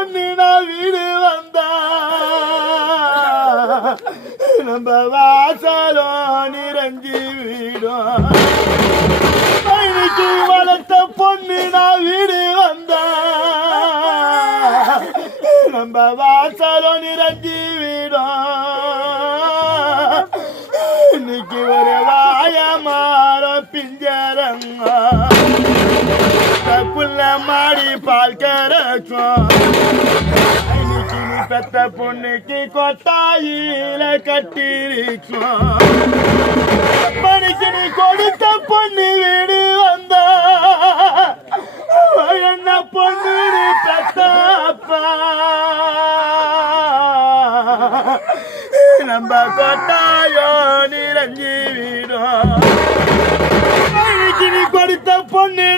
பொண்ணு நான் வீடு வந்தா. நம்ம வாசலோ நிரஞ்சி வீடும். பயணிக்கு வளர்த்த பொண்ணு நான் வீடு வந்தா. நம்ம வாசலோ நிரஞ்சி வீடும். இன்னைக்கு ஒரு வாய மாற பிஞ்சரம்மா புள்ள மாடி பால் கறக்கும். இன்னைக்கு நீ பெத்த பொண்ணுக்கு கொட்டாயில கட்டிருக்கும் மணிக்கு நீ கொடுத்த பொண்ணு வீடு வந்த என்ன பொண்ணு நீ பெத்தப்பா? நம்ம கொட்டாயோ நிரஞ்சி வீடும். மணிக்கு நீ கொடுத்த பொண்ணு